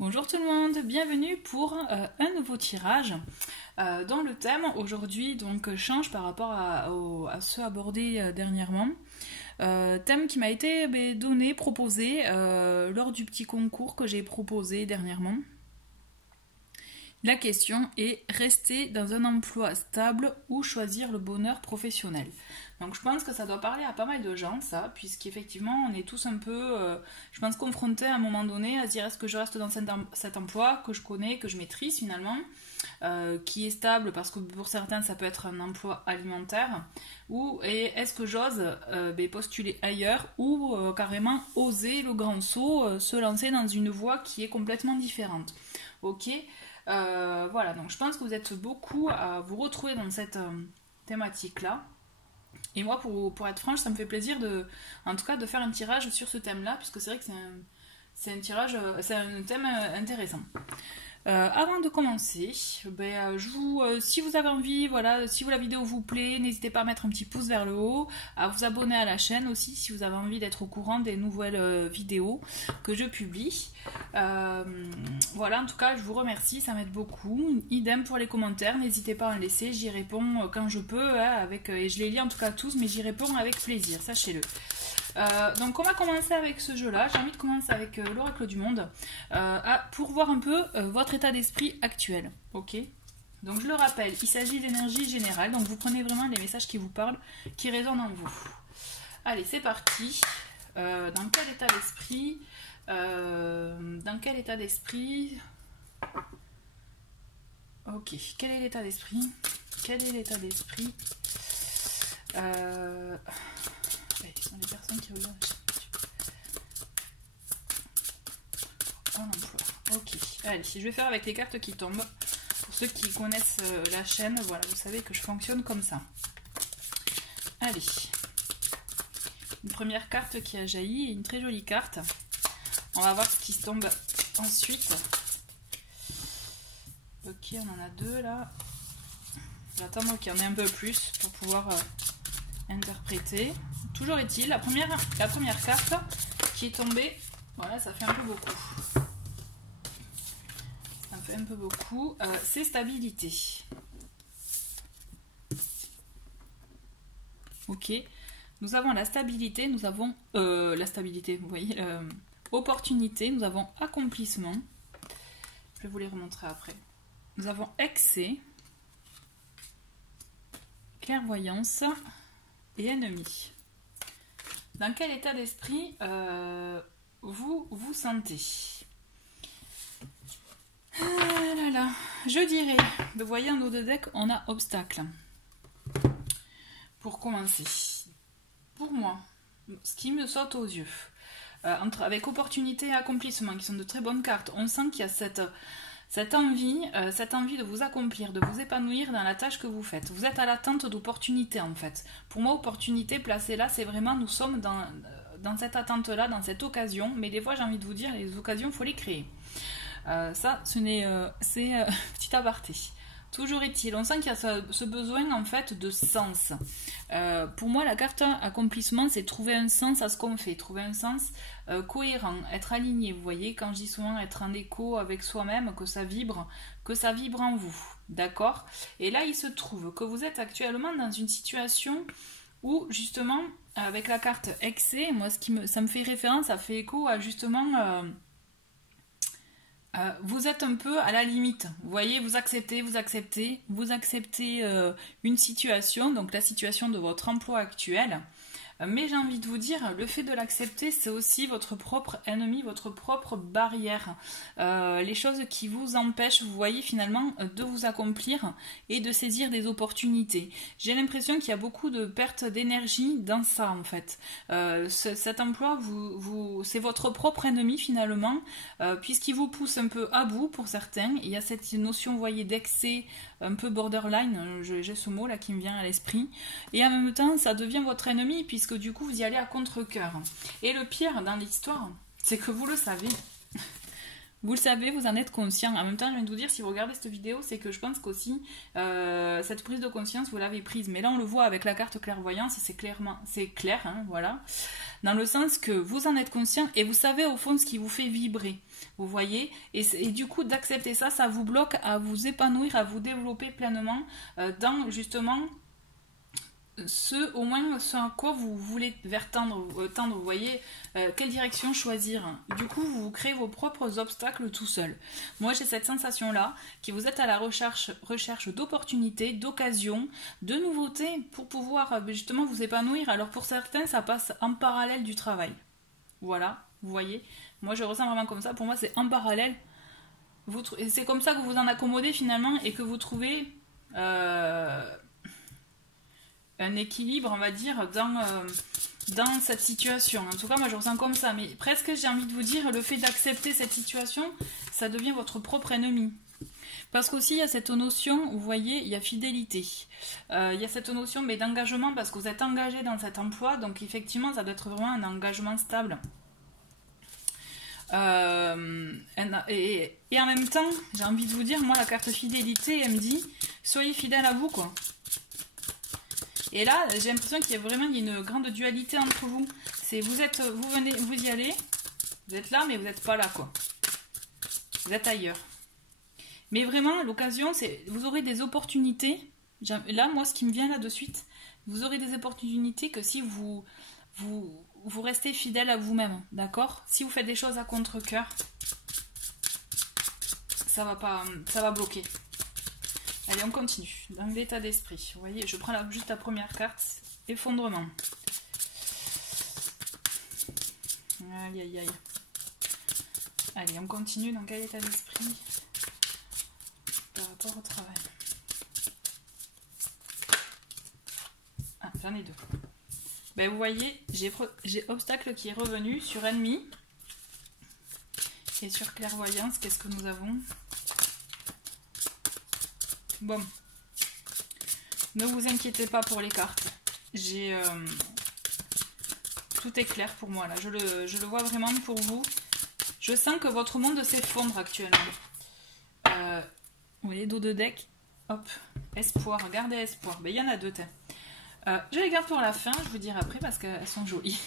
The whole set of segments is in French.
Bonjour tout le monde, bienvenue pour un nouveau tirage dont le thème aujourd'hui donc change par rapport à ceux abordés dernièrement. Thème qui m'a été donné, proposé lors du petit concours que j'ai proposé dernièrement. La question est rester dans un emploi stable ou choisir le bonheur professionnel. Donc je pense que ça doit parler à pas mal de gens ça, puisqu'effectivement on est tous un peu, je pense, confrontés à un moment donné à se dire est-ce que je reste dans cet emploi que je connais, que je maîtrise finalement, qui est stable parce que pour certains ça peut être un emploi alimentaire, ou est-ce que j'ose postuler ailleurs ou carrément oser le grand saut, se lancer dans une voie qui est complètement différente. Ok. Voilà, donc je pense que vous êtes beaucoup à vous retrouver dans cette thématique-là. Et moi, pour être franche, ça me fait plaisir en tout cas, de faire un tirage sur ce thème-là, puisque c'est vrai que c'est un tirage, c'est un thème intéressant. Avant de commencer, si vous avez envie, voilà, si la vidéo vous plaît, n'hésitez pas à mettre un petit pouce vers le haut, à vous abonner à la chaîne aussi si vous avez envie d'être au courant des nouvelles vidéos que je publie. Voilà, en tout cas, je vous remercie, ça m'aide beaucoup. Idem pour les commentaires, n'hésitez pas à en laisser, j'y réponds quand je peux, et je les lis en tout cas tous, mais j'y réponds avec plaisir, sachez-le. Donc on va commencer avec ce jeu là, j'ai envie de commencer avec l'oracle du monde pour voir un peu votre état d'esprit actuel, ok. Donc je le rappelle, il s'agit d'énergie générale, donc vous prenez vraiment les messages qui vous parlent, qui résonnent en vous. Allez, c'est parti. Dans quel état d'esprit ok, quel est l'état d'esprit ce sont les personnes qui regardent l'emploi. Ok, allez, je vais faire avec les cartes qui tombent. Pour ceux qui connaissent la chaîne, voilà, vous savez que je fonctionne comme ça. Allez, une première carte qui a jailli et une très jolie carte. On va voir ce qui se tombe ensuite. Ok, on en a deux là. Je vais attendre qu'il y en ait un peu plus pour pouvoir interpréter. Toujours est-il, la première carte qui est tombée, voilà, ça fait un peu beaucoup. C'est stabilité. Ok, nous avons la stabilité, nous avons vous voyez, opportunité, nous avons accomplissement. Je vais vous les remontrer après. Nous avons excès, clairvoyance et ennemi. Dans quel état d'esprit vous vous sentez? Je dirais, vous voyez en haut de deck, on a obstacle. Pour commencer, pour moi, ce qui me saute aux yeux, avec opportunité et accomplissement, qui sont de très bonnes cartes, on sent qu'il y a cette envie de vous accomplir, de vous épanouir dans la tâche que vous faites. Vous êtes à l'attente d'opportunités en fait. Pour moi, opportunité placée là, c'est vraiment, nous sommes dans cette attente-là, dans cette occasion. Mais des fois, j'ai envie de vous dire, les occasions, il faut les créer. Ça, c'est petit aparté. Toujours est-il, on sent qu'il y a ce besoin en fait de sens. Pour moi, la carte accomplissement, c'est trouver un sens à ce qu'on fait, trouver un sens cohérent, être aligné. Vous voyez, quand je dis souvent être en écho avec soi-même, que ça vibre en vous, d'accord? Et là, il se trouve que vous êtes actuellement dans une situation où justement, avec la carte excès, moi, ça me fait référence, ça fait écho à justement. Vous êtes un peu à la limite, vous voyez, vous acceptez une situation, donc la situation de votre emploi actuel, mais j'ai envie de vous dire, le fait de l'accepter, c'est aussi votre propre ennemi, votre propre barrière, les choses qui vous empêchent, vous voyez, finalement, de vous accomplir et de saisir des opportunités. J'ai l'impression qu'il y a beaucoup de perte d'énergie dans ça, en fait. Cet emploi, c'est votre propre ennemi, finalement, puisqu'il vous pousse un peu à bout, pour certains. Il y a cette notion, vous voyez, d'excès, un peu borderline, j'ai ce mot là qui me vient à l'esprit, et en même temps ça devient votre ennemi puisque du coup vous y allez à contre-cœur. Et le pire dans l'histoire, c'est que vous le savez, Vous le savez, vous en êtes conscient. En même temps, je viens de vous dire, si vous regardez cette vidéo, c'est que je pense qu'aussi, cette prise de conscience, vous l'avez prise. Mais là, on le voit avec la carte clairvoyance, c'est clair, hein, voilà. Dans le sens que vous en êtes conscient et vous savez au fond ce qui vous fait vibrer. Vous voyez, et du coup, d'accepter ça, ça vous bloque à vous épanouir, à vous développer pleinement dans, justement, au moins ce à quoi vous voulez tendre, vous voyez, quelle direction choisir. Du coup, vous créez vos propres obstacles tout seul. Moi, j'ai cette sensation-là, que vous êtes à la recherche d'opportunités, d'occasions, de nouveautés pour pouvoir justement vous épanouir. Alors pour certains, ça passe en parallèle du travail. Voilà, vous voyez. Moi, je ressens vraiment comme ça. Pour moi, c'est en parallèle. C'est comme ça que vous vous en accommodez finalement et que vous trouvez un équilibre, on va dire, dans cette situation. En tout cas, moi, je ressens comme ça. Mais presque, j'ai envie de vous dire, le fait d'accepter cette situation, ça devient votre propre ennemi. Parce qu'aussi, il y a cette notion, vous voyez, il y a fidélité. Il y a cette notion mais d'engagement, parce que vous êtes engagé dans cet emploi. Donc, effectivement, ça doit être vraiment un engagement stable. Et en même temps, j'ai envie de vous dire, moi, la carte fidélité, elle me dit, soyez fidèle à vous, quoi. Et là, j'ai l'impression qu'il y a vraiment une grande dualité entre vous. C'est vous y allez, vous êtes là, mais vous n'êtes pas là, quoi. Vous êtes ailleurs. Mais vraiment, l'occasion, c'est vous aurez des opportunités. Là, moi, ce qui me vient là de suite, vous aurez des opportunités que si vous restez fidèle à vous-même, d'accord? Si vous faites des choses à contre-cœur, ça va bloquer. Allez, on continue. Dans l'état d'esprit. Vous voyez, je prends juste la première carte. Effondrement. Aïe, aïe, aïe. Allez, on continue. Dans quel état d'esprit par rapport au travail? Ah, j'en ai deux. Ben, vous voyez, j'ai obstacle qui est revenu sur ennemi. Et sur clairvoyance, qu'est-ce que nous avons? Bon, ne vous inquiétez pas pour les cartes. Tout est clair pour moi là. Je le vois vraiment pour vous. Je sens que votre monde s'effondre actuellement. Vous voyez, dos de deck. Hop, espoir. Gardez espoir. Ben, il y en a deux. Je les garde pour la fin. Je vous dirai après parce qu'elles sont jolies.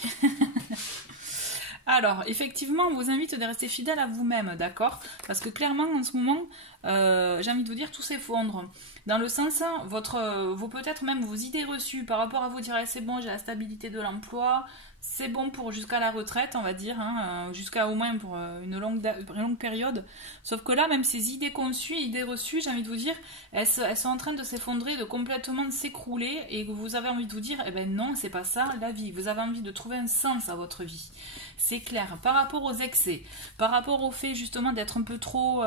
Alors, effectivement, on vous invite de rester fidèle à vous-même, d'accord? Parce que clairement, en ce moment, j'ai envie de vous dire, tout s'effondre. Dans le sens, peut-être même vos idées reçues par rapport à vous dire, c'est bon, j'ai la stabilité de l'emploi, c'est bon pour jusqu'à la retraite, on va dire, hein, jusqu'à au moins pour une longue période. Sauf que là, même ces idées conçues, idées reçues, j'ai envie de vous dire, elles sont en train de s'effondrer, de complètement s'écrouler, et que vous avez envie de vous dire, eh ben non, c'est pas ça, la vie. Vous avez envie de trouver un sens à votre vie. C'est clair. Par rapport aux excès, par rapport au fait justement d'être un peu trop...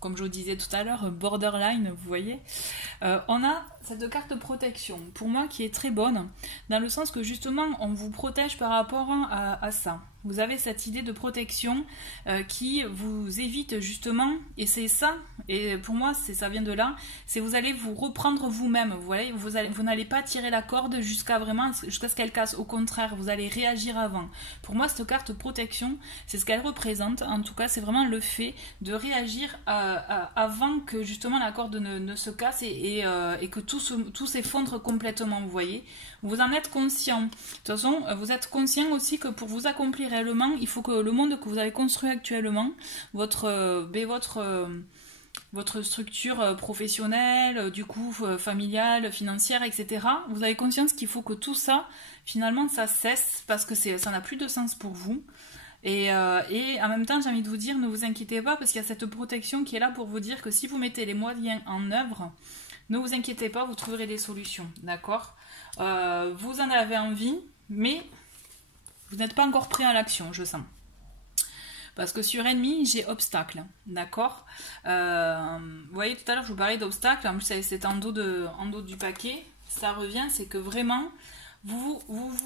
comme je vous disais tout à l'heure, borderline, vous voyez. On a cette carte protection, pour moi, qui est très bonne, dans le sens que justement, on vous protège par rapport à ça. Vous avez cette idée de protection qui vous évite justement, et c'est ça, et pour moi, ça vient de là, c'est vous allez vous reprendre vous-même, vous voyez, vous n'allez pas tirer la corde jusqu'à ce qu'elle casse, au contraire, vous allez réagir avant. Pour moi, cette carte protection, c'est ce qu'elle représente, en tout cas, c'est vraiment le fait de réagir avant que justement la corde ne se casse et que tout s'effondre complètement, vous voyez. Vous en êtes conscient. De toute façon, vous êtes conscient aussi que pour vous accomplir réellement, il faut que le monde que vous avez construit actuellement, votre structure professionnelle, du coup familiale, financière, etc. Vous avez conscience qu'il faut que tout ça, finalement, ça cesse parce que ça n'a plus de sens pour vous. Et en même temps, j'ai envie de vous dire, ne vous inquiétez pas parce qu'il y a cette protection qui est là pour vous dire que si vous mettez les moyens en œuvre, ne vous inquiétez pas, vous trouverez des solutions, d'accord? Vous en avez envie, mais vous n'êtes pas encore prêt à l'action, je sens. Parce que sur ennemi, j'ai obstacle, d'accord? Vous voyez, tout à l'heure, je vous parlais d'obstacle, en plus, c'est en dos du paquet. Ça revient, c'est que vraiment, vous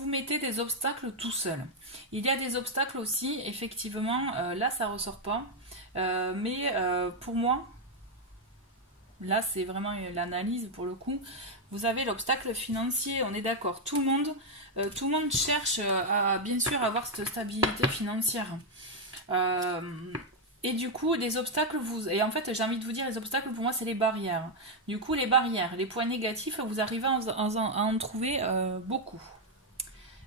mettez des obstacles tout seul. Il y a des obstacles aussi, effectivement, là, ça ressort pas. Mais pour moi, là, c'est vraiment l'analyse pour le coup. Vous avez l'obstacle financier, on est d'accord. Tout le monde cherche à bien sûr avoir cette stabilité financière. Et du coup, les obstacles, et en fait, j'ai envie de vous dire, les obstacles, pour moi, c'est les barrières. Du coup, les barrières, les points négatifs, vous arrivez à en trouver beaucoup.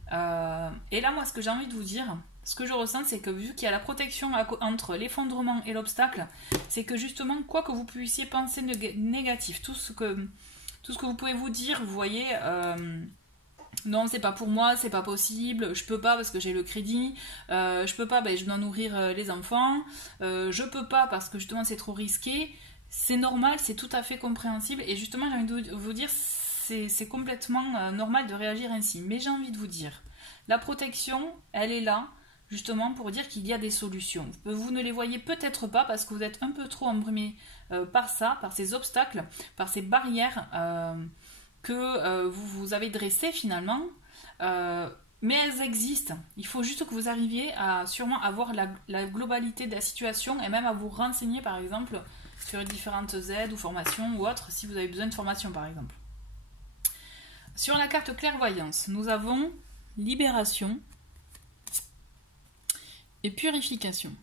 Et là, moi, ce que j'ai envie de vous dire, ce que je ressens, c'est que vu qu'il y a la protection entre l'effondrement et l'obstacle, c'est que justement, quoi que vous puissiez penser négatif, tout ce que vous pouvez vous dire, vous voyez, non, c'est pas pour moi, c'est pas possible, je peux pas parce que j'ai le crédit, je peux pas, je dois nourrir les enfants, je peux pas parce que justement c'est trop risqué, c'est normal, c'est tout à fait compréhensible, et justement, j'ai envie de vous dire, c'est complètement normal de réagir ainsi. Mais j'ai envie de vous dire, la protection, elle est là, justement, pour dire qu'il y a des solutions. Vous ne les voyez peut-être pas parce que vous êtes un peu trop embrumé par ça, par ces obstacles, par ces barrières que vous avez dressées finalement. Mais elles existent. Il faut juste que vous arriviez à sûrement avoir la globalité de la situation et même à vous renseigner, par exemple, sur différentes aides ou formations ou autres, si vous avez besoin de formation, par exemple. Sur la carte clairvoyance, nous avons libération et purification.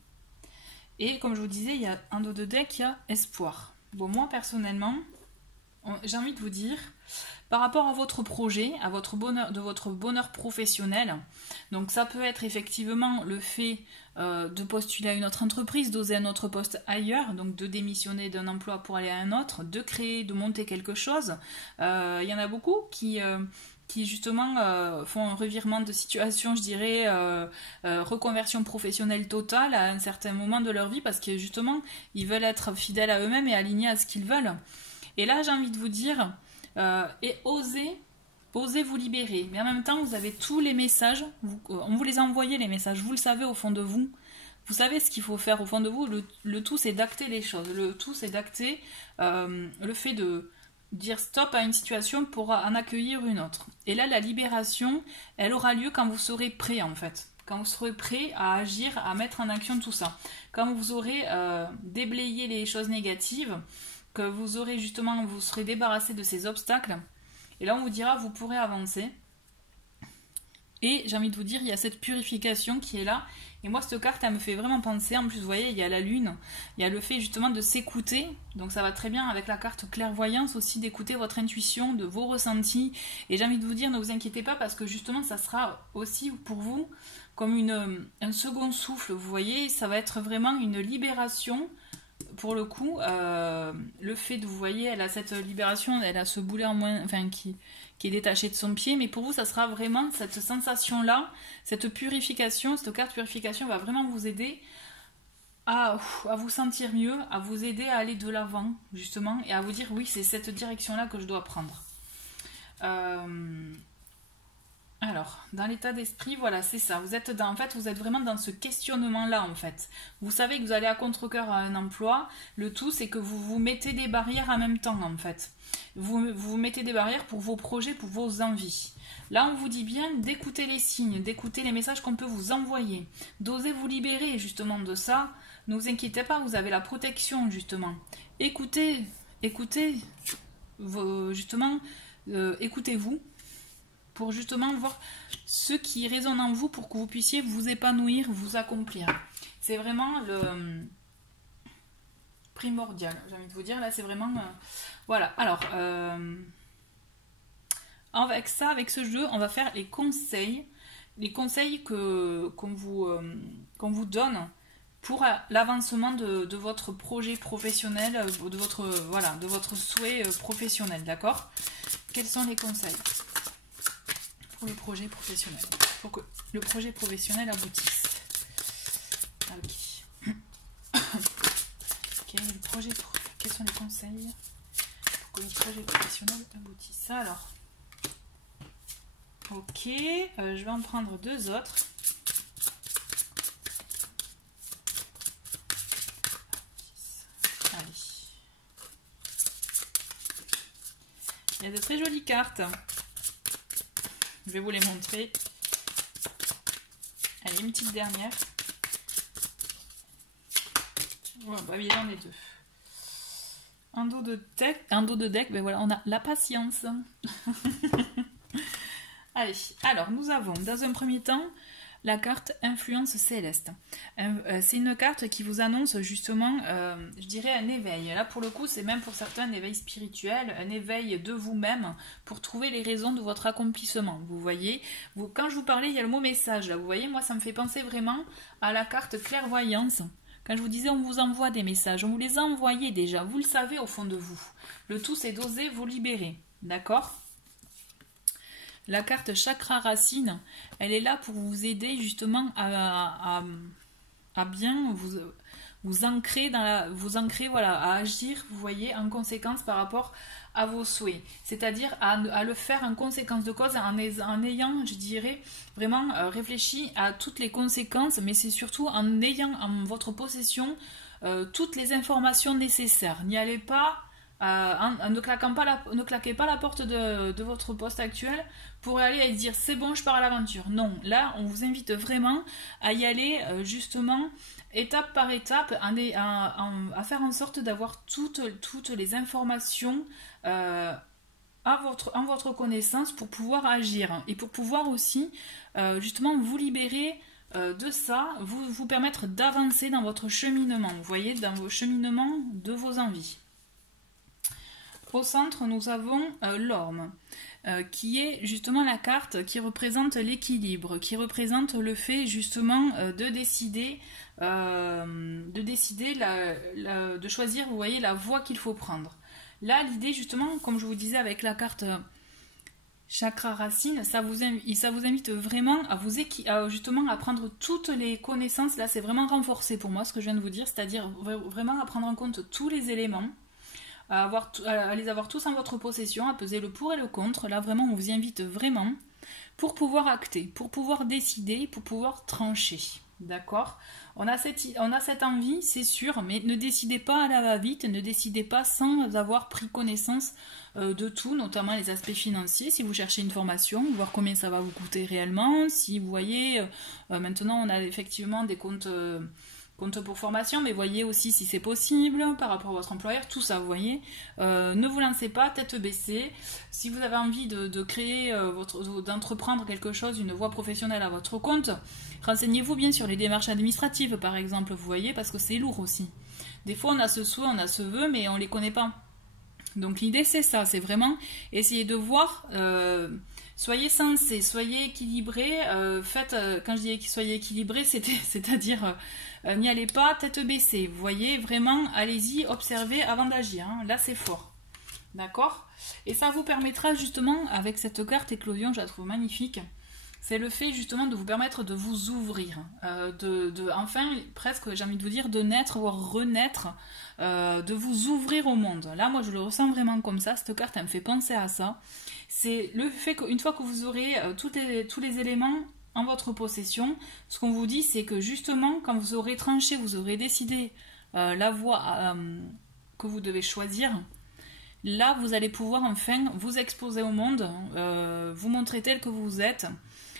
Et comme je vous disais, il y a un dos de deck, il y a espoir. Bon, moi personnellement, j'ai envie de vous dire, par rapport à votre projet, à votre bonheur professionnel, donc ça peut être effectivement le fait de postuler à une autre entreprise, d'oser un autre poste ailleurs, donc de démissionner d'un emploi pour aller à un autre, de créer, de monter quelque chose. Il y en a beaucoup qui justement font un revirement de situation, je dirais, reconversion professionnelle totale à un certain moment de leur vie parce que justement, ils veulent être fidèles à eux-mêmes et alignés à ce qu'ils veulent. Et là, j'ai envie de vous dire, et osez vous libérer. Mais en même temps, vous avez tous les messages, on vous les a envoyés les messages, vous le savez au fond de vous. Vous savez ce qu'il faut faire au fond de vous, le tout c'est d'acter les choses, le tout c'est d'acter le fait de dire stop à une situation pour en accueillir une autre. Et là, la libération, elle aura lieu quand vous serez prêt en fait. Quand vous serez prêt à agir, à mettre en action tout ça. Quand vous aurez déblayé les choses négatives, que vous aurez justement, vous serez débarrassé de ces obstacles. Et là, on vous dira, vous pourrez avancer. Et j'ai envie de vous dire, il y a cette purification qui est là. Et moi, cette carte, elle me fait vraiment penser. En plus, vous voyez, il y a la lune. Il y a le fait justement de s'écouter. Donc ça va très bien avec la carte clairvoyance aussi, d'écouter votre intuition, de vos ressentis. Et j'ai envie de vous dire, ne vous inquiétez pas parce que justement, ça sera aussi pour vous comme un second souffle. Vous voyez, ça va être vraiment une libération. Pour le coup, le fait de, vous voyez, elle a cette libération, elle a ce boulet en moins, enfin qui est détaché de son pied, mais pour vous, ça sera vraiment cette sensation-là, cette purification, cette carte purification va vraiment vous aider à vous sentir mieux, à vous aider à aller de l'avant, justement, et à vous dire, oui, c'est cette direction-là que je dois prendre. Alors, dans l'état d'esprit, voilà, c'est ça. Vous êtes vraiment dans ce questionnement-là, en fait. Vous savez que vous allez à contre-cœur à un emploi. Le tout, c'est que vous vous mettez des barrières en même temps, en fait. Vous mettez des barrières pour vos projets, pour vos envies. Là, on vous dit bien d'écouter les signes, d'écouter les messages qu'on peut vous envoyer, d'oser vous libérer, justement, de ça. Ne vous inquiétez pas, vous avez la protection, justement. Écoutez, justement, écoutez-vous. Pour justement voir ce qui résonne en vous pour que vous puissiez vous épanouir, vous accomplir. C'est vraiment le primordial, j'ai envie de vous dire. Là, c'est vraiment... voilà, alors, avec ce jeu, on va faire les conseils qu'on vous donne pour l'avancement de votre projet professionnel, de votre souhait professionnel, d'accord? Quels sont les conseils pour le projet professionnel, pour que le projet professionnel aboutisse? Quels sont les conseils pour que le projet professionnel aboutisse? Alors, ok, je vais en prendre deux autres. Allez. Il y a de très jolies cartes. Je vais vous les montrer. Allez, une petite dernière. Voilà, bah, il y en a deux. Un dos de deck, ben voilà, on a la patience. Allez, alors nous avons dans un premier temps la carte Influence Céleste. C'est une carte qui vous annonce justement, je dirais, un éveil. Là, pour le coup, c'est même pour certains un éveil spirituel, un éveil de vous-même pour trouver les raisons de votre accomplissement. Vous voyez, quand je vous parlais, il y a le mot message. Là, vous voyez, moi, ça me fait penser vraiment à la carte clairvoyance. Quand je vous disais, on vous envoie des messages, on vous les a envoyés déjà, vous le savez au fond de vous. Le tout, c'est d'oser vous libérer, d'accord ? La carte Chakra Racine, elle est là pour vous aider justement à bien vous ancrer, voilà, à agir, vous voyez, en conséquence par rapport à vos souhaits. C'est-à-dire à le faire en conséquence de cause, en ayant, je dirais, vraiment réfléchi à toutes les conséquences, mais c'est surtout en ayant en votre possession toutes les informations nécessaires. N'y allez pas, ne claquez pas la porte de votre poste actuel pour aller et dire c'est bon, je pars à l'aventure. Non, là, on vous invite vraiment à y aller justement étape par étape, à faire en sorte d'avoir toutes les informations en votre connaissance pour pouvoir agir et pour pouvoir aussi justement vous libérer de ça, vous permettre d'avancer dans votre cheminement, vous voyez, dans vos cheminements de vos envies. Au centre, nous avons l'orme, qui est justement la carte qui représente l'équilibre, qui représente le fait justement de décider, de choisir, vous voyez, la voie qu'il faut prendre. Là, l'idée justement, comme je vous disais avec la carte Chakra Racine, ça vous invite vraiment justement à prendre toutes les connaissances. Là, c'est vraiment renforcé pour moi ce que je viens de vous dire, c'est-à-dire vraiment à prendre en compte tous les éléments, à les avoir tous en votre possession, à peser le pour et le contre. Là, vraiment, on vous y invite vraiment pour pouvoir acter, pour pouvoir décider, pour pouvoir trancher. D'accord ? On a cette envie, c'est sûr, mais ne décidez pas à la va-vite, ne décidez pas sans avoir pris connaissance de tout, notamment les aspects financiers. Si vous cherchez une formation, voir combien ça va vous coûter réellement. Si vous voyez, maintenant on a effectivement des comptes pour formation, mais voyez aussi si c'est possible par rapport à votre employeur, tout ça, vous voyez. Ne vous lancez pas tête baissée. Si vous avez envie de créer, d'entreprendre quelque chose, une voie professionnelle à votre compte, renseignez-vous bien sur les démarches administratives, par exemple, vous voyez, parce que c'est lourd aussi. Des fois, on a ce souhait, on a ce vœu, mais on ne les connaît pas. Donc l'idée, c'est ça, c'est vraiment essayer de voir... soyez sensés, soyez équilibrés, quand je dis soyez équilibrés, c'est-à-dire n'y allez pas tête baissée, vous voyez, vraiment, allez-y, observez avant d'agir, hein. Là c'est fort, d'accord? Et ça vous permettra justement, avec cette carte éclosion, je la trouve magnifique, c'est le fait justement de vous permettre de vous ouvrir, enfin, presque, j'ai envie de vous dire, de naître, voire renaître, de vous ouvrir au monde. Là, moi, je le ressens vraiment comme ça, cette carte, elle me fait penser à ça. C'est le fait qu'une fois que vous aurez tous les éléments en votre possession, ce qu'on vous dit, c'est que justement, quand vous aurez tranché, vous aurez décidé la voie que vous devez choisir, là, vous allez pouvoir enfin vous exposer au monde, vous montrer tel que vous êtes,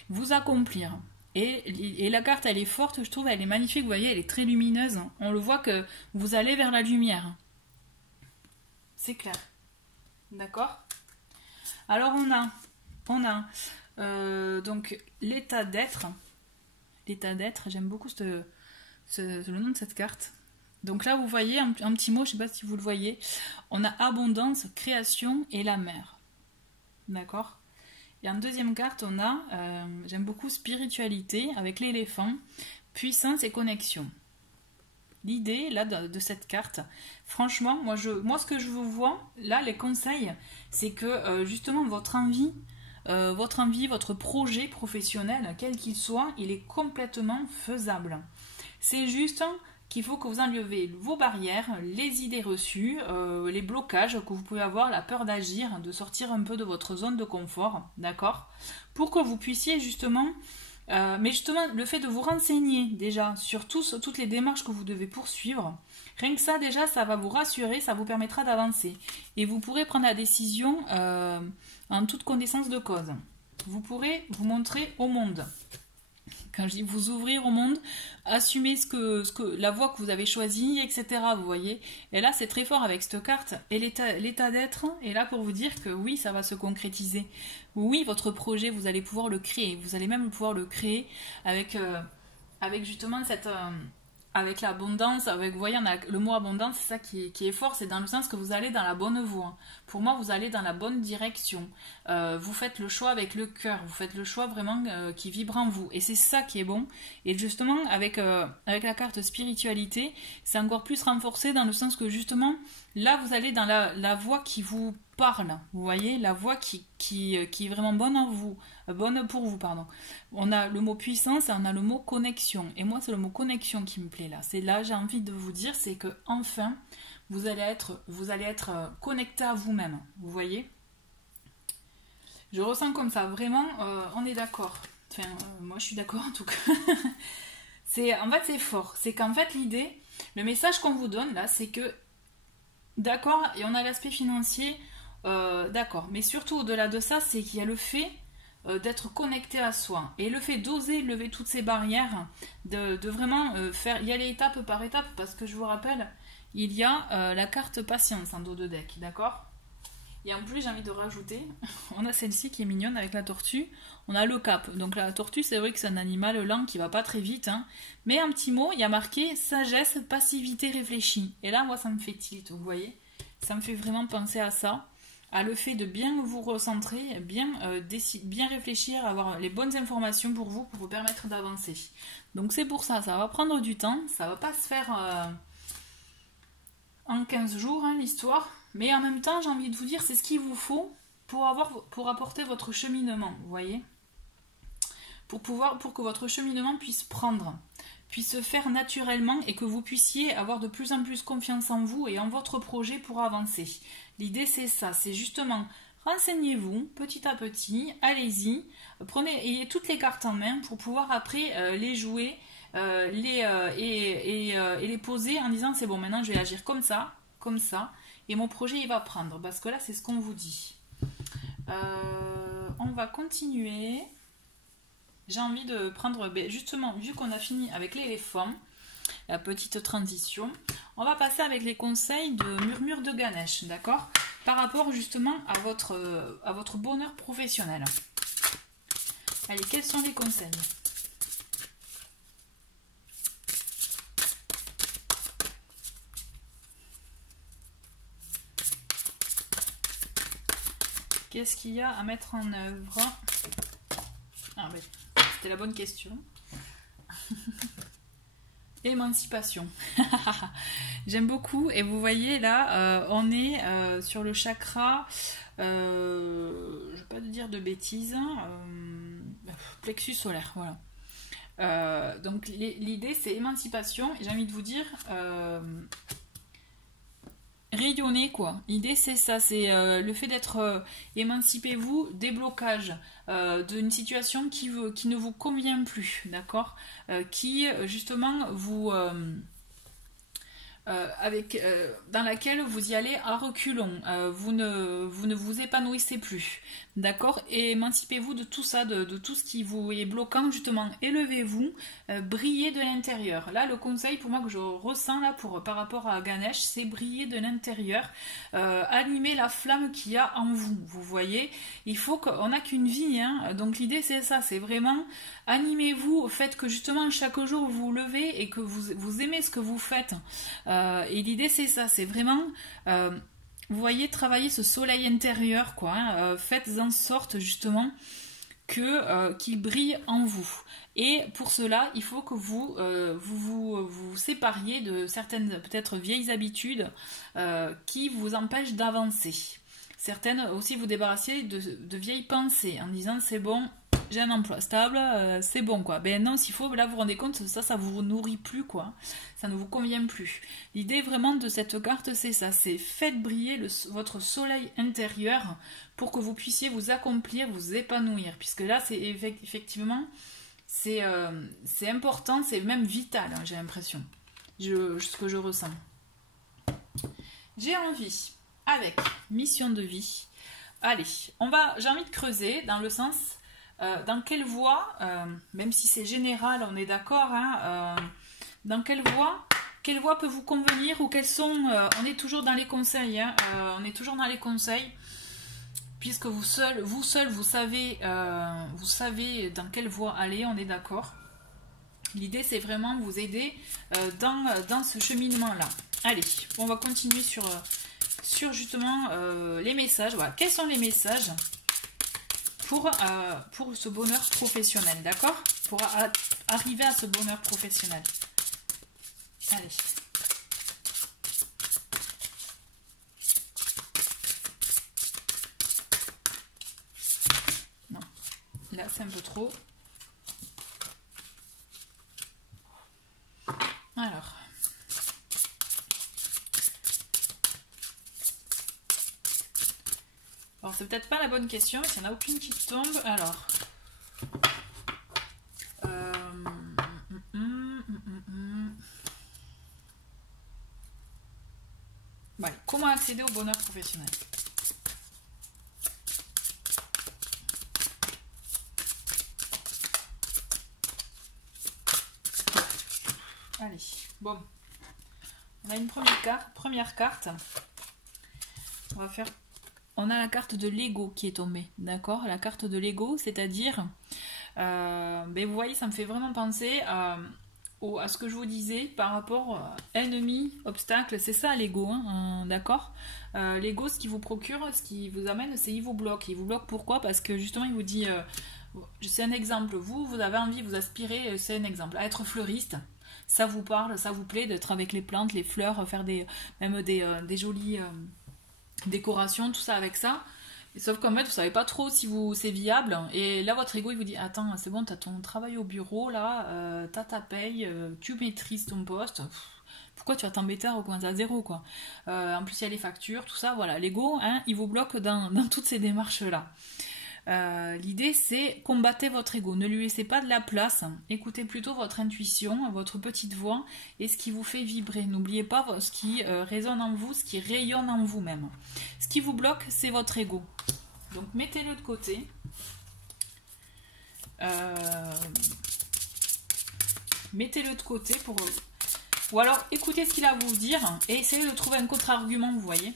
vous accomplir. Et la carte, elle est forte, je trouve, elle est magnifique, vous voyez, elle est très lumineuse. On le voit que vous allez vers la lumière. C'est clair. D'accord ? Alors on a donc l'état d'être. L'état d'être, j'aime beaucoup le nom de cette carte. Donc là, vous voyez un petit mot, je ne sais pas si vous le voyez. On a abondance, création et la mer. D'accord ? Et en deuxième carte, on a, j'aime beaucoup spiritualité avec l'éléphant, puissance et connexion. L'idée là de cette carte, franchement, moi ce que je vous vois, là les conseils, c'est que justement votre envie, votre projet professionnel, quel qu'il soit, il est complètement faisable. C'est juste qu'il faut que vous enlevez vos barrières, les idées reçues, les blocages que vous pouvez avoir, la peur d'agir, de sortir un peu de votre zone de confort, d'accord ? Pour que vous puissiez justement... mais justement, le fait de vous renseigner déjà sur toutes les démarches que vous devez poursuivre, rien que ça déjà, ça va vous rassurer, ça vous permettra d'avancer. Et vous pourrez prendre la décision en toute connaissance de cause. Vous pourrez vous montrer au monde. Quand je dis vous ouvrir au monde, assumer la voie que vous avez choisie, etc. Vous voyez. Et là, c'est très fort avec cette carte. Et l'état d'être est là pour vous dire que oui, ça va se concrétiser. Oui, votre projet, vous allez pouvoir le créer. Vous allez même pouvoir le créer avec justement avec l'abondance, vous voyez, le mot abondance, c'est ça qui est fort, c'est dans le sens que vous allez dans la bonne voie. Pour moi, vous allez dans la bonne direction. Vous faites le choix avec le cœur, vous faites le choix vraiment qui vibre en vous. Et c'est ça qui est bon. Et justement, avec la carte spiritualité, c'est encore plus renforcé dans le sens que justement, là, vous allez dans la voie qui vous parle. Vous voyez, la voie qui est vraiment bonne en vous. Bonne pour vous, pardon. On a le mot puissance et on a le mot connexion. Et moi, c'est le mot connexion qui me plaît là. C'est là, j'ai envie de vous dire, c'est que enfin, vous allez être connecté à vous-même. Vous voyez? Je ressens comme ça. Vraiment, on est d'accord. Enfin, moi, je suis d'accord en tout cas. En fait, c'est fort. C'est qu'en fait, l'idée, le message qu'on vous donne là, c'est que, d'accord, et on a l'aspect financier, d'accord. Mais surtout, au-delà de ça, c'est qu'il y a le fait d'être connecté à soi et le fait d'oser lever toutes ces barrières, de vraiment y aller étape par étape, parce que je vous rappelle, il y a la carte patience en dos de deck, d'accord? Et en plus, j'ai envie de rajouter, on a celle-ci qui est mignonne avec la tortue, on a le cap. Donc la tortue, c'est vrai que c'est un animal lent qui va pas très vite, hein, mais un petit mot, il y a marqué sagesse, passivité réfléchie. Et là, moi, ça me fait tilt, vous voyez? Ça me fait vraiment penser à ça, à le fait de bien vous recentrer, bien réfléchir, avoir les bonnes informations pour vous permettre d'avancer. Donc c'est pour ça, ça va prendre du temps, ça va pas se faire en 15 jours, hein, l'histoire, mais en même temps, j'ai envie de vous dire, c'est ce qu'il vous faut pour apporter votre cheminement, vous voyez, pour que votre cheminement puisse se faire naturellement et que vous puissiez avoir de plus en plus confiance en vous et en votre projet pour avancer. L'idée, c'est ça, c'est justement renseignez-vous petit à petit, allez-y, ayez toutes les cartes en main pour pouvoir après les jouer et les poser en disant c'est bon, maintenant je vais agir comme ça, et mon projet il va prendre, parce que là c'est ce qu'on vous dit. On va continuer. J'ai envie de prendre, justement, vu qu'on a fini avec l'éléphant, la petite transition, on va passer avec les conseils de Murmure de Ganesh, d'accord? Par rapport justement à votre bonheur professionnel. Allez, quels sont les conseils? Qu'est-ce qu'il y a à mettre en œuvre? Ah oui, c'était la bonne question. Émancipation. J'aime beaucoup. Et vous voyez là, on est sur le chakra, je ne vais pas te dire de bêtises, plexus solaire, voilà. Donc l'idée c'est émancipation. Et j'ai envie de vous dire, rayonner quoi. L'idée c'est ça, c'est le fait d'être émancipez-vous des blocages d'une situation qui ne vous convient plus, d'accord, qui justement vous dans laquelle vous y allez à reculons, vous ne vous épanouissez plus, d'accord, et émancipez-vous de tout ça, de tout ce qui vous est bloquant, justement, élevez-vous, brillez de l'intérieur. Là, le conseil pour moi que je ressens là par rapport à Ganesh, c'est briller de l'intérieur, animer la flamme qu'il y a en vous, vous voyez, il faut qu'on n'a qu'une vie, hein, donc l'idée c'est ça, c'est vraiment animez-vous au fait que justement chaque jour vous vous levez et que vous aimez ce que vous faites. Et l'idée c'est ça, c'est vraiment vous voyez, travailler ce soleil intérieur quoi, hein, faites en sorte justement qu'il brille en vous, et pour cela il faut que vous sépariez de certaines peut-être vieilles habitudes qui vous empêchent d'avancer, certaines aussi vous débarrassiez de vieilles pensées en disant c'est bon, j'ai un emploi stable, c'est bon quoi. Ben non, s'il faut, là vous vous rendez compte, ça vous nourrit plus quoi, ça ne vous convient plus. L'idée vraiment de cette carte c'est ça, c'est faites briller votre soleil intérieur pour que vous puissiez vous accomplir, vous épanouir, puisque là c'est effectivement c'est important, c'est même vital, hein, j'ai l'impression, ce que je ressens. J'ai envie, avec mission de vie, allez, j'ai envie de creuser dans le sens dans quelle voie, même si c'est général, on est d'accord, hein, dans quelle voie peut vous convenir ou quels sont, on est toujours dans les conseils, hein, on est toujours dans les conseils, puisque vous seul, vous savez dans quelle voie aller, on est d'accord. L'idée, c'est vraiment vous aider dans ce cheminement-là. Allez, on va continuer sur justement les messages. Voilà. Quels sont les messages pour ce bonheur professionnel, d'accord? Pour arriver à ce bonheur professionnel. Allez. Non, là, c'est un peu trop. Alors c'est peut-être pas la bonne question, mais il n'y en a aucune qui tombe. Alors. Bon, allez, comment accéder au bonheur professionnel? Allez, bon. On a une première carte. On va faire... On a la carte de l'ego qui est tombée, d'accord? La carte de l'ego, c'est-à-dire... vous voyez, ça me fait vraiment penser à ce que je vous disais par rapport ennemi, obstacle. C'est ça l'ego, hein, d'accord? L'ego, ce qui vous procure, ce qui vous amène, c'est il vous bloque. Il vous bloque pourquoi? Parce que justement, il vous dit... c'est un exemple. Vous avez envie, vous aspirez, c'est un exemple, à être fleuriste. Ça vous parle, ça vous plaît d'être avec les plantes, les fleurs, faire même des jolies décorations, tout ça avec ça. Et sauf qu'en fait, vous savez pas trop si c'est viable. Et là, votre ego, il vous dit, attends, c'est bon, t'as ton travail au bureau, là, t'as ta paye, tu maîtrises ton poste. Pourquoi tu vas t'embêter à recommencer à zéro, quoi? En plus, il y a les factures, tout ça, voilà. L'ego, hein, il vous bloque dans toutes ces démarches-là. L'idée, c'est combattez votre ego, ne lui laissez pas de la place, écoutez plutôt votre intuition, votre petite voix et ce qui vous fait vibrer. N'oubliez pas ce qui résonne en vous, ce qui rayonne en vous-même. Ce qui vous bloque, c'est votre ego. Donc mettez-le de côté. Mettez-le de côté pour... Ou alors écoutez ce qu'il a à vous dire et essayez de trouver un contre-argument, vous voyez.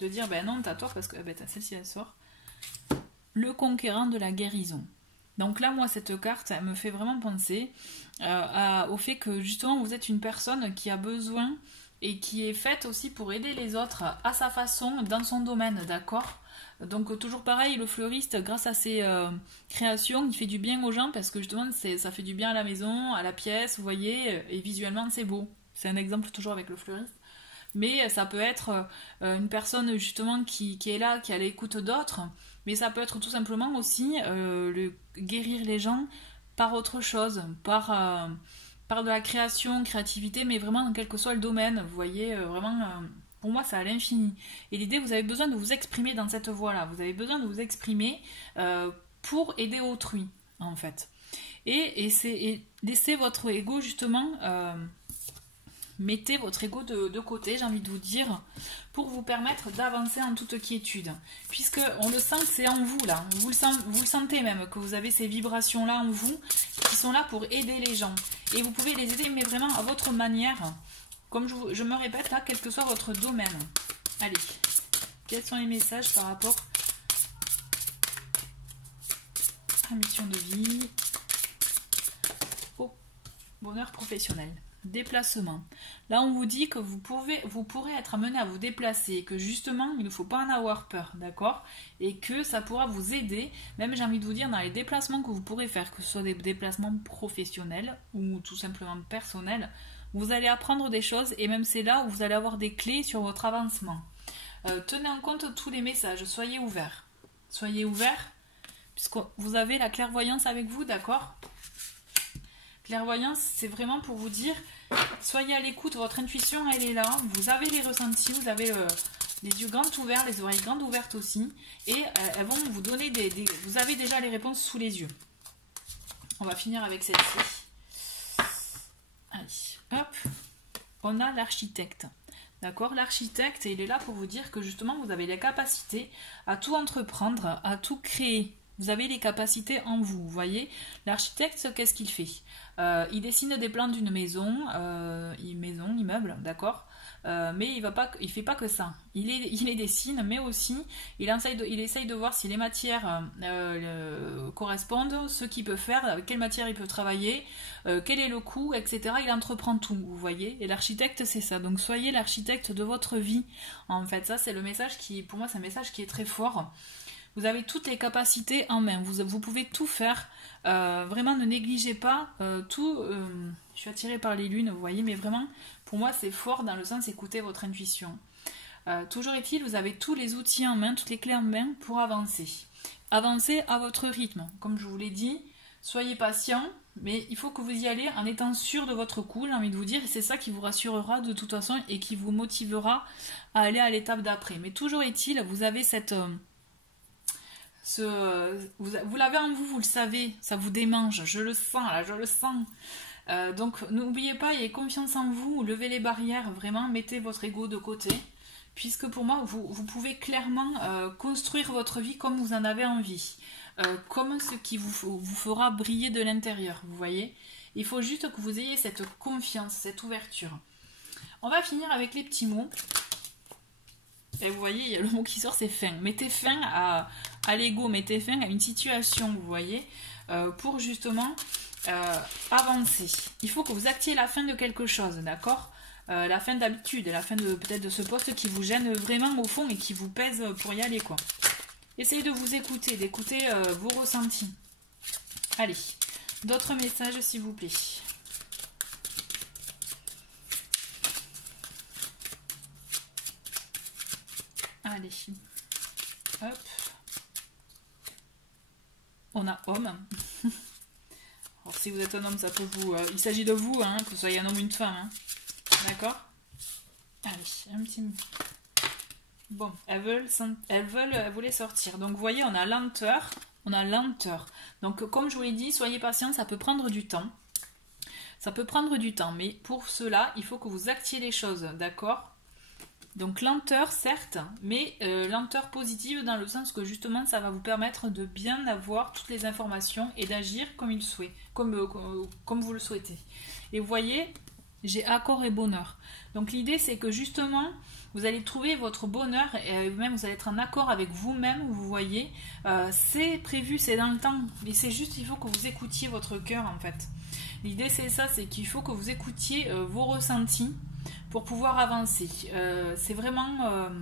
De dire, ben non, t'as tort parce que celle-ci, elle sort. Le conquérant de la guérison. Donc là, moi, cette carte, elle me fait vraiment penser au fait que, justement, vous êtes une personne qui a besoin et qui est faite aussi pour aider les autres à sa façon, dans son domaine, d'accord? Donc, toujours pareil, le fleuriste, grâce à ses créations, il fait du bien aux gens parce que, justement, ça fait du bien à la maison, à la pièce, vous voyez, et visuellement, c'est beau. C'est un exemple toujours avec le fleuriste. Mais ça peut être une personne justement qui est là, qui est à l'écoute d'autres, mais ça peut être tout simplement aussi guérir les gens par autre chose, par de la créativité, mais vraiment dans quel que soit le domaine, vous voyez, vraiment, pour moi c'est à l'infini. Et l'idée, vous avez besoin de vous exprimer dans cette voie-là, vous avez besoin de vous exprimer pour aider autrui, en fait. Et laissez votre ego justement... mettez votre ego de côté, j'ai envie de vous dire, pour vous permettre d'avancer en toute quiétude. Puisque on le sent que c'est en vous, là. Vous le sentez même, que vous avez ces vibrations-là en vous, qui sont là pour aider les gens. Et vous pouvez les aider, mais vraiment à votre manière. Comme je me répète, là, quel que soit votre domaine. Allez, quels sont les messages par rapport à mission de vie, au bonheur professionnel? Déplacement. Là, on vous dit que vous pourrez être amené à vous déplacer, que justement, il ne faut pas en avoir peur, d'accord? Et que ça pourra vous aider, même j'ai envie de vous dire, dans les déplacements que vous pourrez faire, que ce soit des déplacements professionnels ou tout simplement personnels, vous allez apprendre des choses et même c'est là où vous allez avoir des clés sur votre avancement. Tenez en compte tous les messages, soyez ouverts. Soyez ouverts, puisque vous avez la clairvoyance avec vous, d'accord? Clairvoyance, c'est vraiment pour vous dire, soyez à l'écoute, votre intuition, elle est là, vous avez les ressentis, vous avez les yeux grands ouverts, les oreilles grandes ouvertes aussi, et elles vont vous donner vous avez déjà les réponses sous les yeux. On va finir avec celle-ci. Allez, hop, on a l'architecte. D'accord? L'architecte, il est là pour vous dire que justement, vous avez les capacités à tout entreprendre, à tout créer. Vous avez les capacités en vous, vous voyez. L'architecte, qu'est-ce qu'il fait? Il dessine des plans d'une maison, immeuble, d'accord? Mais il fait pas que ça. Il les dessine, mais aussi il essaye de voir si les matières correspondent, ce qu'il peut faire, avec quelle matière il peut travailler, quel est le coût, etc. Il entreprend tout, vous voyez. Et l'architecte, c'est ça. Donc soyez l'architecte de votre vie. En fait, ça c'est le message qui, pour moi, c'est un message qui est très fort. Vous avez toutes les capacités en main, vous pouvez tout faire, vraiment ne négligez pas tout, je suis attirée par les lunes, vous voyez, mais vraiment, pour moi c'est fort dans le sens écoutez votre intuition. Toujours est-il, vous avez tous les outils en main, toutes les clés en main pour avancer. Avancez à votre rythme, comme je vous l'ai dit, soyez patient, mais il faut que vous y allez en étant sûr de votre coup, j'ai envie de vous dire, et c'est ça qui vous rassurera de toute façon et qui vous motivera à aller à l'étape d'après. Mais toujours est-il, vous avez cette... vous l'avez en vous, vous le savez, ça vous démange, je le sens là, je le sens. Donc n'oubliez pas, ayez confiance en vous, levez les barrières, vraiment, mettez votre ego de côté, puisque pour moi, vous pouvez clairement construire votre vie comme vous en avez envie, comme ce qui vous fera briller de l'intérieur, vous voyez. Il faut juste que vous ayez cette confiance, cette ouverture. On va finir avec les petits mots. Et vous voyez, il y a le mot qui sort, c'est fin. Mettez fin à l'ego, mettez fin à une situation, vous voyez, pour justement avancer. Il faut que vous actiez la fin de quelque chose, d'accord? La fin d'habitude, la fin peut-être de ce poste qui vous gêne vraiment au fond et qui vous pèse pour y aller, quoi. Essayez de vous écouter, d'écouter vos ressentis. Allez, d'autres messages, s'il vous plaît. Allez, hop. On a homme. Alors si vous êtes un homme, ça peut vous... il s'agit de vous, hein, que vous soyez un homme ou une femme. Hein. D'accord? Allez, un petit... Bon, elles voulaient sortir. Donc vous voyez, on a lenteur. On a lenteur. Donc comme je vous l'ai dit, soyez patient, ça peut prendre du temps. Ça peut prendre du temps, mais pour cela, il faut que vous actiez les choses, d'accord? Donc lenteur certes, mais lenteur positive dans le sens que justement ça va vous permettre de bien avoir toutes les informations et d'agir comme comme vous le souhaitez. Et vous voyez, j'ai accord et bonheur. Donc l'idée c'est que justement vous allez trouver votre bonheur et même vous allez être en accord avec vous-même, vous voyez. C'est prévu, c'est dans le temps, mais c'est juste il faut que vous écoutiez votre cœur en fait. L'idée c'est ça, c'est qu'il faut que vous écoutiez vos ressentis pour pouvoir avancer. C'est vraiment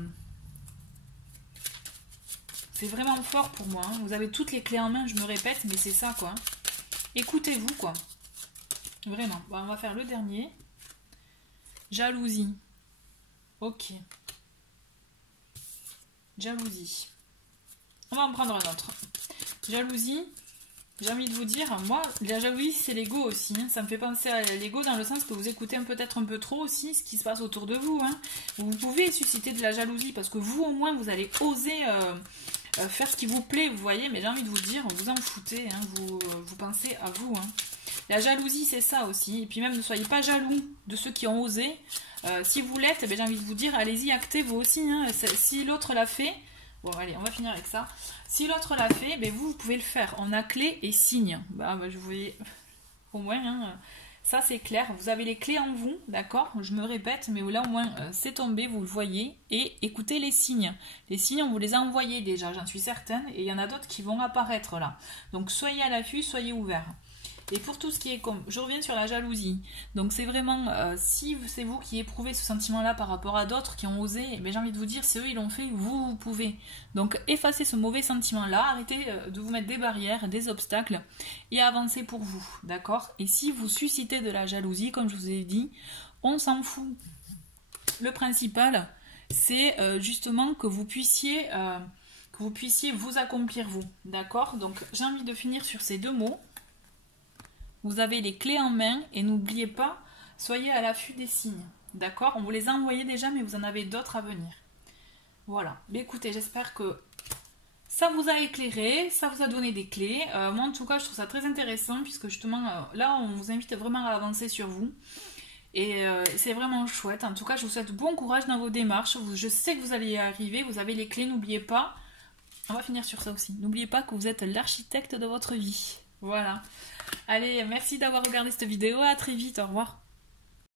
fort pour moi. Hein. Vous avez toutes les clés en main, je me répète, mais c'est ça quoi. Écoutez-vous quoi. Vraiment. Bon, on va faire le dernier. Jalousie. Ok. Jalousie. On va en prendre un autre. Jalousie. J'ai envie de vous dire, moi, la jalousie, c'est l'ego aussi. Hein. Ça me fait penser à l'ego dans le sens que vous écoutez peut-être un peu trop aussi ce qui se passe autour de vous. Hein. Vous pouvez susciter de la jalousie parce que vous, au moins, vous allez oser faire ce qui vous plaît, vous voyez. Mais j'ai envie de vous dire, vous en foutez. Hein. Vous pensez à vous. Hein. La jalousie, c'est ça aussi. Et puis même, ne soyez pas jaloux de ceux qui ont osé. Si vous l'êtes, eh j'ai envie de vous dire, allez-y, actez vous aussi. Hein. Si l'autre l'a fait... Bon, allez, on va finir avec ça. Si l'autre l'a fait, ben vous pouvez le faire. On a clé et signe. Je voyais au moins, hein, ça c'est clair. Vous avez les clés en vous, d'accord? Je me répète, mais là au moins c'est tombé, vous le voyez. Et écoutez les signes. Les signes, on vous les a envoyés déjà, j'en suis certaine. Et il y en a d'autres qui vont apparaître là. Donc soyez à l'affût, soyez ouverts. Et pour tout ce qui est comme... Je reviens sur la jalousie. Donc c'est vraiment... si c'est vous qui éprouvez ce sentiment-là par rapport à d'autres qui ont osé, j'ai envie de vous dire, c'est eux, ils l'ont fait, vous pouvez. Donc effacez ce mauvais sentiment-là, arrêtez de vous mettre des barrières, des obstacles, et avancez pour vous, d'accord? Et si vous suscitez de la jalousie, comme je vous ai dit, on s'en fout. Le principal, c'est justement que vous puissiez vous accomplir vous, d'accord? Donc j'ai envie de finir sur ces deux mots. Vous avez les clés en main et n'oubliez pas, soyez à l'affût des signes. D'accord? On vous les a envoyés déjà, mais vous en avez d'autres à venir. Voilà. Mais écoutez, j'espère que ça vous a éclairé, ça vous a donné des clés. Moi, en tout cas, je trouve ça très intéressant, puisque justement, là, on vous invite vraiment à avancer sur vous. Et c'est vraiment chouette. En tout cas, je vous souhaite bon courage dans vos démarches. Je sais que vous allez y arriver. Vous avez les clés, n'oubliez pas. On va finir sur ça aussi. N'oubliez pas que vous êtes l'architecte de votre vie. Voilà. Allez, merci d'avoir regardé cette vidéo. À très vite. Au revoir.